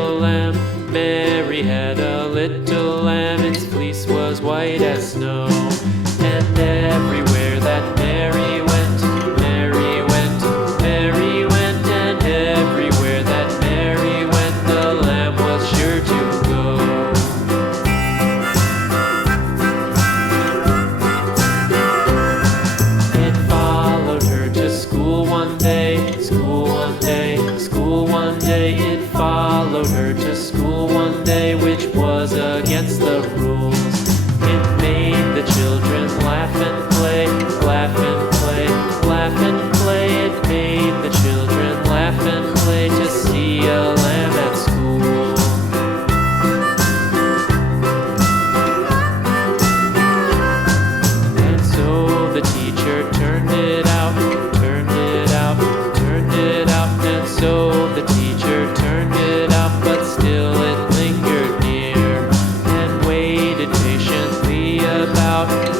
little lamb. Mary had a little lamb, its fleece was white as snow. And everywhere that Mary went, Mary went, Mary went, and everywhere that Mary went, the lamb was sure to go. It followed her to school one day, school one day, school one day. It followed her to school one day, which was against the rules. It made the children laugh and play, laugh and play, laugh and play. It made the children laugh and play to see a lamb at school. And so the teacher turned it out, turned it out, turned it out. And so the teacher turned it out, but still it lingered near and waited patiently about, and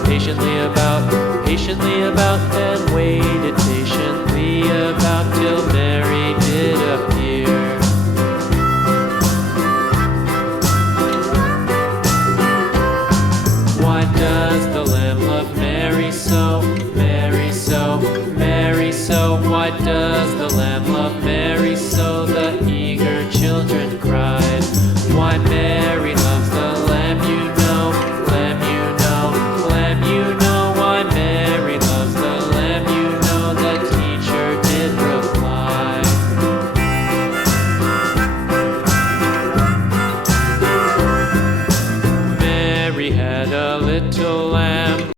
waited patiently about till Mary did appear. Why does the lamb love Mary so, Mary so, Mary so? Why does the lamb love Mary so? The eager children cried. Why Mary